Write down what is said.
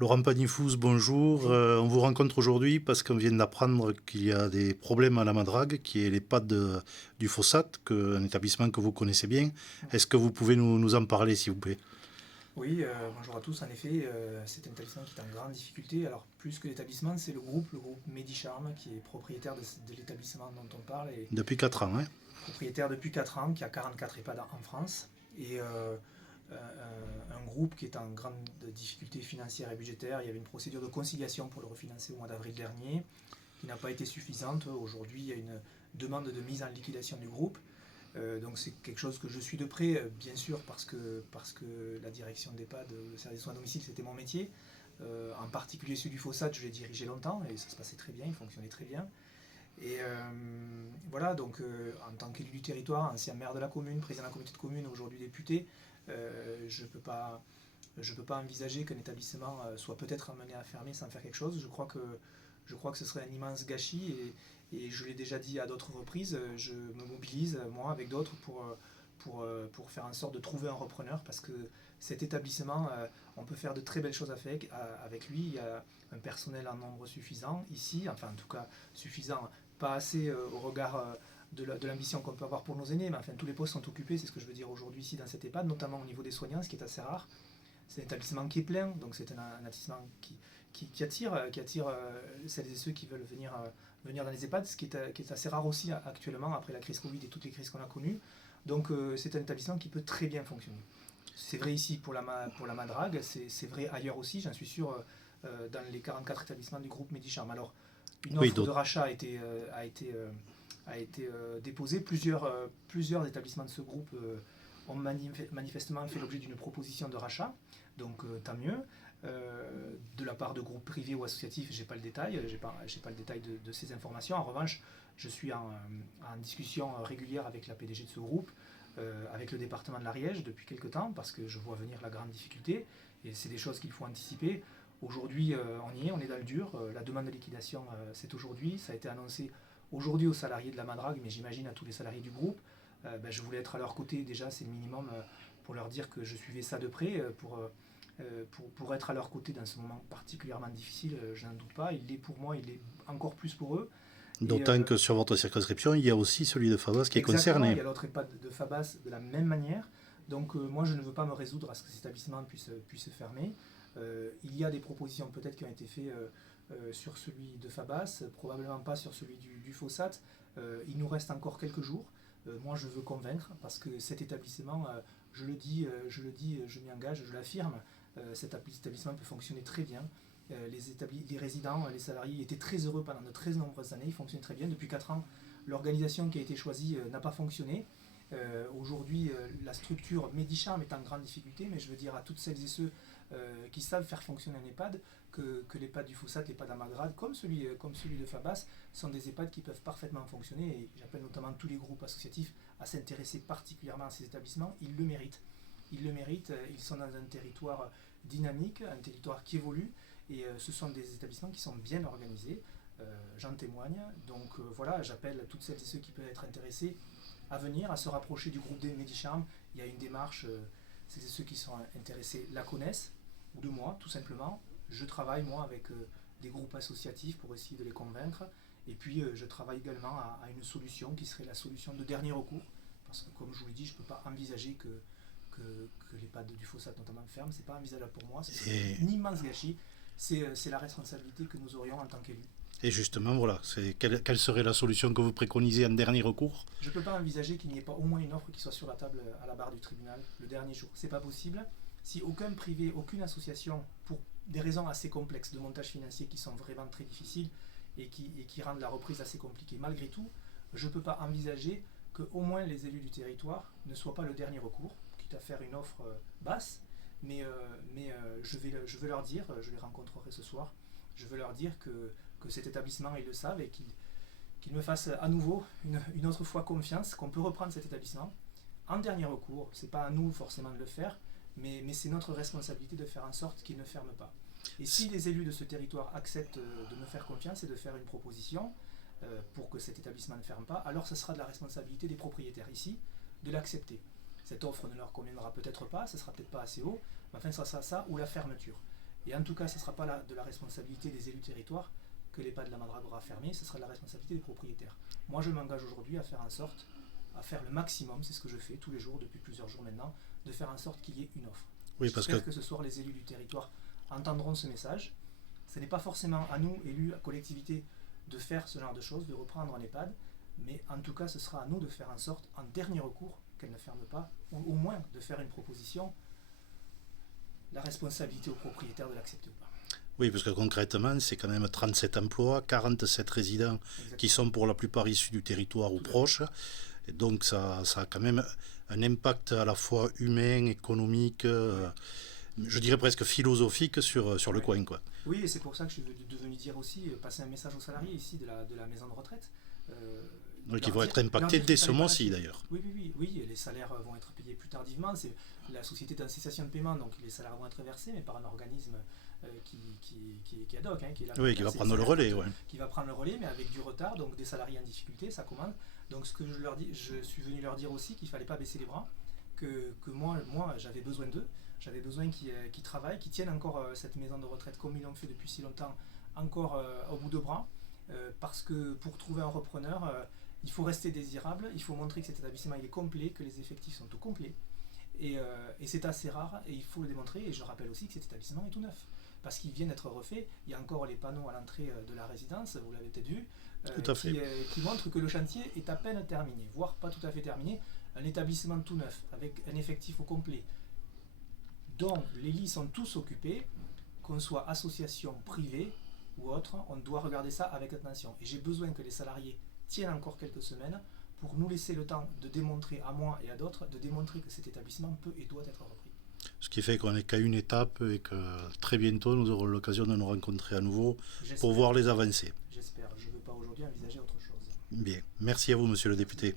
Laurent Panifous, bonjour. On vous rencontre aujourd'hui parce qu'on vient d'apprendre qu'il y a des problèmes à la Madrague, qui est l'EHPAD du Fossat, un établissement que vous connaissez bien. Est-ce que vous pouvez nous en parler, s'il vous plaît? Oui, bonjour à tous. En effet, c'est un établissement qui est en grande difficulté. Alors, plus que l'établissement, c'est le groupe Medicharm, qui est propriétaire de l'établissement dont on parle, et Depuis 4 ans, hein? propriétaire depuis 4 ans, qui a 44 EHPAD en France, et un groupe qui est en grande difficulté financière et budgétaire. Il y avait une procédure de conciliation pour le refinancer au mois d'avril dernier, qui n'a pas été suffisante. Aujourd'hui, il y a une demande de mise en liquidation du groupe. Donc c'est quelque chose que je suis de près, bien sûr, parce que la direction d'EHPAD, le service de soins à domicile, c'était mon métier. En particulier celui du Fossat, je l'ai dirigé longtemps et ça se passait très bien, il fonctionnait très bien. Et voilà, donc en tant qu'élu du territoire, ancien maire de la commune, président de la communauté de commune, aujourd'hui député, je ne peux pas envisager qu'un établissement soit peut-être amené à fermer sans faire quelque chose. Je crois que ce serait un immense gâchis et je l'ai déjà dit à d'autres reprises, je me mobilise, moi, avec d'autres, pour faire en sorte de trouver un repreneur parce que cet établissement, on peut faire de très belles choses avec lui. Il y a un personnel en nombre suffisant ici, enfin en tout cas suffisant, pas assez au regard de l'ambition qu'on peut avoir pour nos aînés, mais enfin tous les postes sont occupés, c'est ce que je veux dire aujourd'hui ici dans cet EHPAD, notamment au niveau des soignants, ce qui est assez rare. C'est un établissement qui est plein, donc c'est un établissement qui attire celles et ceux qui veulent venir dans les EHPAD, ce qui est assez rare aussi actuellement après la crise Covid et toutes les crises qu'on a connues. Donc c'est un établissement qui peut très bien fonctionner. C'est vrai ici pour la Madrague, c'est vrai ailleurs aussi, j'en suis sûr, dans les 44 établissements du groupe Medicharm. Alors, une Oui, offre de rachat a été déposée. Plusieurs établissements de ce groupe ont manifestement fait l'objet d'une proposition de rachat, donc tant mieux. De la part de groupes privés ou associatifs, j'ai pas le détail, j'ai pas le détail de ces informations. En revanche, je suis en discussion régulière avec la PDG de ce groupe, avec le département de l'Ariège depuis quelques temps, parce que je vois venir la grande difficulté, et c'est des choses qu'il faut anticiper. Aujourd'hui, on est dans le dur. La demande de liquidation, c'est aujourd'hui. Ça a été annoncé aujourd'hui aux salariés de la Madrague, mais j'imagine à tous les salariés du groupe. Je voulais être à leur côté, déjà, c'est le minimum, pour leur dire que je suivais ça de près, pour être à leur côté dans ce moment particulièrement difficile, je n'en doute pas. Il l'est pour moi, il l'est encore plus pour eux. Et d'autant que sur votre circonscription, il y a aussi celui de Fabas qui est exactement, il concerné. y a l'autre EHPAD de Fabas de la même manière. Donc moi, je ne veux pas me résoudre à ce que cet établissement puisse fermer. Il y a des propositions peut-être qui ont été faites sur celui de Fabas, probablement pas sur celui du Fossat. Il nous reste encore quelques jours. Moi, je veux convaincre parce que cet établissement, je m'y engage, je l'affirme, cet établissement peut fonctionner très bien. Les résidents, les salariés étaient très heureux pendant de très nombreuses années, ils fonctionnent très bien. Depuis 4 ans, l'organisation qui a été choisie n'a pas fonctionné. Aujourd'hui, la structure Medicharm est en grande difficulté, mais je veux dire à toutes celles et ceux qui savent faire fonctionner un EHPAD que l'EHPAD du Fossat, l'EHPAD à Magrade, comme celui de Fabas, sont des EHPAD qui peuvent parfaitement fonctionner. Et j'appelle notamment tous les groupes associatifs à s'intéresser particulièrement à ces établissements. Ils le méritent. Ils le méritent. Ils sont dans un territoire dynamique, un territoire qui évolue. Et ce sont des établissements qui sont bien organisés. J'en témoigne. Donc voilà, j'appelle toutes celles et ceux qui peuvent être intéressés à venir, à se rapprocher du groupe des Medicharm. Il y a une démarche, ceux qui sont intéressés la connaissent, ou de moi, tout simplement. Je travaille, moi, avec des groupes associatifs pour essayer de les convaincre. Et puis, je travaille également à une solution qui serait la solution de dernier recours. Parce que, comme je vous l'ai dit, je ne peux pas envisager que l'EHPAD du Fossat notamment ferme. C'est pas envisageable pour moi. C'est Et, un immense gâchis. C'est la responsabilité que nous aurions en tant qu'élus. et justement, voilà, quelle serait la solution que vous préconisez en dernier recours? Je ne peux pas envisager qu'il n'y ait pas au moins une offre qui soit sur la table à la barre du tribunal le dernier jour. C'est pas possible. Si aucun privé, aucune association, pour des raisons assez complexes de montage financier qui sont vraiment très difficiles et qui rendent la reprise assez compliquée, malgré tout, je ne peux pas envisager que au moins les élus du territoire ne soient pas le dernier recours, quitte à faire une offre basse. Mais je veux leur dire, je les rencontrerai ce soir, je veux leur dire que cet établissement, ils le savent et qu'ils me fassent à nouveau une autre fois confiance, qu'on peut reprendre cet établissement en dernier recours. C'est pas à nous forcément de le faire, mais c'est notre responsabilité de faire en sorte qu'il ne ferme pas. Et si les élus de ce territoire acceptent de me faire confiance et de faire une proposition pour que cet établissement ne ferme pas, alors ce sera de la responsabilité des propriétaires ici de l'accepter. Cette offre ne leur conviendra peut-être pas, ce sera peut-être pas assez haut, mais enfin ça sera ça ou la fermeture. Et en tout cas, ce ne sera pas de la responsabilité des élus territoires que l'EHPAD de la Madrague aura fermé, ce sera de la responsabilité des propriétaires. Moi, je m'engage aujourd'hui à faire en sorte, à faire le maximum, c'est ce que je fais tous les jours, depuis plusieurs jours maintenant, de faire en sorte qu'il y ait une offre. Oui, parce J'espère que ce soir, les élus du territoire entendront ce message. Ce n'est pas forcément à nous, élus, à collectivités, de faire ce genre de choses, de reprendre un EHPAD, mais en tout cas, ce sera à nous de faire en sorte, en dernier recours, qu'elle ne ferme pas, ou au moins de faire une proposition. La responsabilité aux propriétaires de l'accepter ou pas. Oui, parce que concrètement, c'est quand même 37 emplois, 47 résidents Exactement. qui sont pour la plupart issus du territoire ou proches. Et donc ça a quand même un impact à la fois humain, économique, je dirais presque philosophique sur le coin, quoi. Oui, et c'est pour ça que je suis devenu dire aussi, passer un message aux salariés ici de la maison de retraite. Donc ils vont être impactés dès ce mois-ci d'ailleurs. Oui, les salaires vont être payés plus tardivement. C'est la société est en cessation de paiement, donc les salaires vont être versés, mais par un organisme qui est ad hoc, qui est là. Oui, qui va prendre le relais. Ouais. Qui va prendre le relais, mais avec du retard, donc des salariés en difficulté, ça commande. Donc ce que je leur dis, je suis venu leur dire aussi qu'il ne fallait pas baisser les bras, que moi j'avais besoin d'eux, j'avais besoin qu'ils travaillent, qu'ils tiennent encore cette maison de retraite comme ils l'ont fait depuis si longtemps, encore au bout de bras, parce que pour trouver un repreneur, il faut rester désirable, il faut montrer que cet établissement il est complet, que les effectifs sont au complet, et c'est assez rare, et il faut le démontrer, et je rappelle aussi que cet établissement est tout neuf, parce qu'il vient d'être refait, il y a encore les panneaux à l'entrée de la résidence, vous l'avez peut-être vu, qui montrent que le chantier est à peine terminé, voire pas tout à fait terminé, un établissement tout neuf, avec un effectif au complet, dont les lits sont tous occupés, qu'on soit association privée ou autre, on doit regarder ça avec attention. Et j'ai besoin que les salariés tiennent encore quelques semaines pour nous laisser le temps de démontrer à moi et à d'autres, de démontrer que cet établissement peut et doit être repris. Ce qui fait qu'on n'est qu'à une étape et que très bientôt nous aurons l'occasion de nous rencontrer à nouveau pour voir les avancées. J'espère. Je ne veux pas aujourd'hui envisager autre chose. Bien. Merci à vous, monsieur le député.